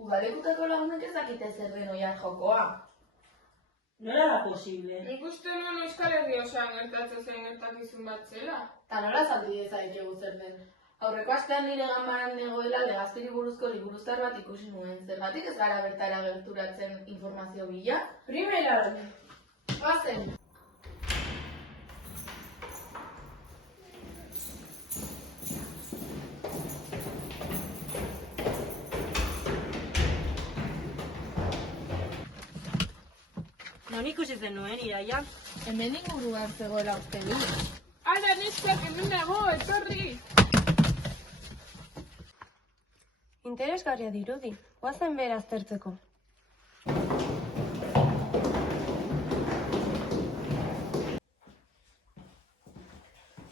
Udalekutako lagunek ez dakite zer den oiar jokoa. Nola da posible? Nik uste nuen Euskal Herri osoan gertatzen zen gertakizun bat zela. Ta nola zaldi dezakegu zer den. Aurreko astean nire ganbaran negoela Legazpiri buruzko liburuztar bat ikusi nuen. Zergatik ez gara bertara gerturatzen informazio bila? Primera! Bazen! Non ikusi zenuen, Iraia? Hemen inguruan zegoela uste du. Ara, neskak, hemen dago, etorri! Interesgarria dirudi, goazen bera aztertzeko.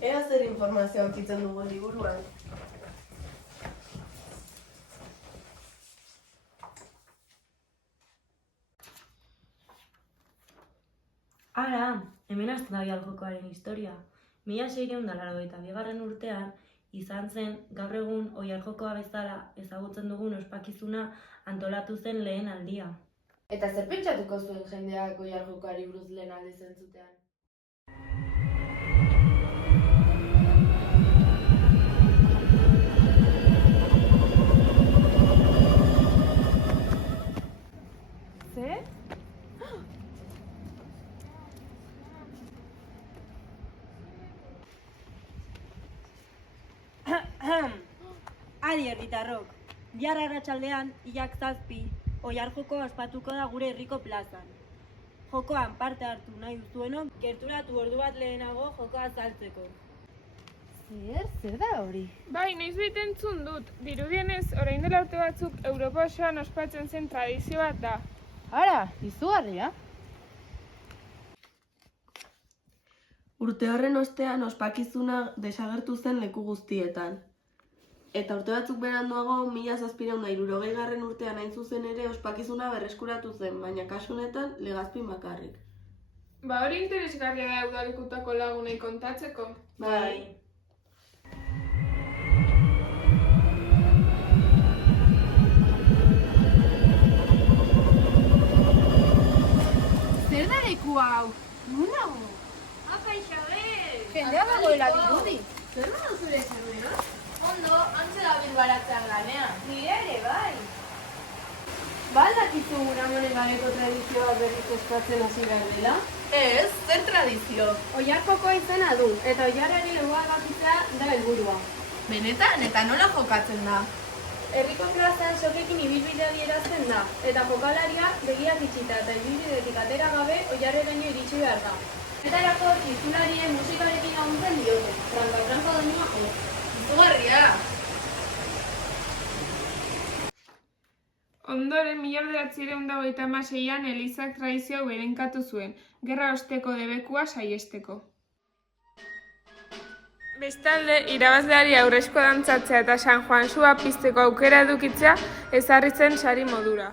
Ea zer informazio aurkitzen dugu liburuan. Ara, hemen hasten da oiar jokoaren historia. 1682 urtean, izan zen gaur egun oiar jokoa bezala ezagutzen dugun ospakizuna antolatu zen lehen aldia. Eta zer pentsatuko zuen jendeak oiar jokoari buruz lehen aldiz entzutean? Zer? Adi herritarrok, bihar arratsaldean hilak 7 oiar jokoa ospatuko da gure herriko plazan. Jokoan parte hartu nahi duzuenok, gerturatu ordu bat lehenago jokoa azaltzeko. Zer da hori? Bai, noizbait entzun dut. Dirudienez, orain dela urte batzuk Europa osoan ospatzen zen tradizio bat da. Ara, izugarria? Urte horren ostean ospakizuna desagertu zen leku guztietan. Eta urte batzuk beranduago, 1760 urtean hain zuzen ere ospakizuna berreskuratu zen, baina kasu honetan Legazpin bakarrik. Ba, hori interesgarria da udalekutako lagunei kontatzeko. Bai. Zer da leku hau? Non nago? Jendea dagoela dirudi. Zer da zure zerrera? Ondo, antze da bilbaratzean lanean. Nire ere, bai. Baldakizu Ramonen gabeko tradizioa berriz eskatzen hasi behar dela? Ez, zer tradizio? Oiar jokoa izena du, eta oiarari eguagakitzea da helburua. Benetan, eta nola jokatzen da? Herriko plazan sokekin ibilbidea adierazten da, eta jokalaria begiak itxita eta ibilbidetik atera gabe oiarreraino iritsi behar da. Eta erako txizularien musikarekin laguntzen diote, franka doinua jo. Izugarria! Ondoren, 1926an Elizak tradizio hau berenkatu zuen, gerra osteko debekua saihesteko. Bestalde, irabazleari aurrezko dantzatzea eta San Juan sua pizteko aukera edukitzea ezarri zen sari modura.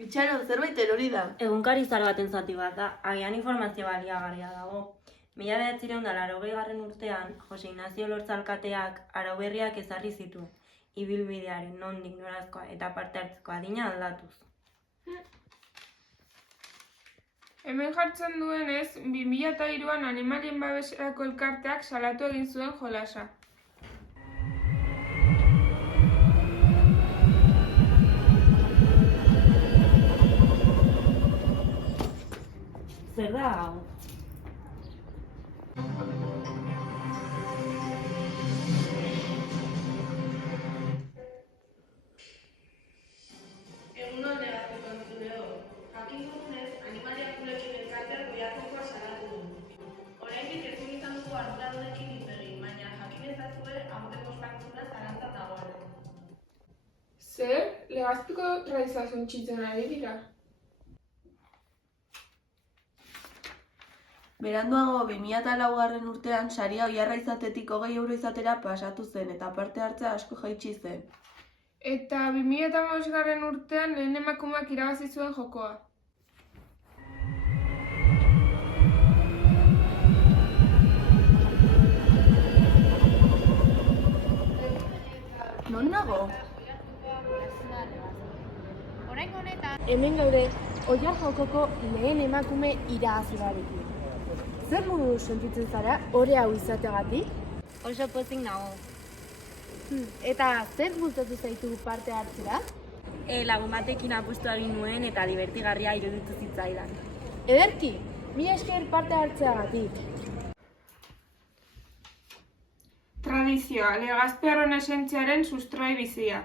Itxaron, zerbait erori da. Egunkari zahar baten zati bat da, agian informazio baliagarria dago. 1980 urtean, Jose Ignacio Lortza alkateak arau berriak ezarri zitu, ibilbidearen nondik norazkoa eta parte hartzeko adina aldatuz. Hemen jartzen duenez, 2003an animalien babeserako elkarteak salatu egin zuen jolasa. Zer da hau? Egunon Legazpiko entzuleo. jakin dugunez, animaliak gurekin elkarteak beharkoa salatu du. Oraindik ezin izan dugu arduradunekin hitz egin, baina jakin ezazue aurtengo ospakizuna zalantzan dagoela. Zer, Legazpiko tradizioa suntsitzen ari dira? Beranduago 2004 urtean saria Oiarra izatetik 20 euro izatera pasatu zen eta parte hartzea asko jaitsi zen. Eta 2005 urtean lehen emakumeak irabazi zuen jokoa. Non nago? Oraingo honetan, Hemen gaude, Oiar jokoko lehen emakume irabazlearekin. Zer modu sentitzen zara ore hau izateagatik? Oso pozik nago. Eta zer gustatu zaitu parte hartzera? Lagun batekin apustu egin nuen eta divertigarria iruditu zitzaidan. Ederki, mila esker parte hartzeagatik. Tradizioa, Legazpi arron esentziaren sustrai bizia.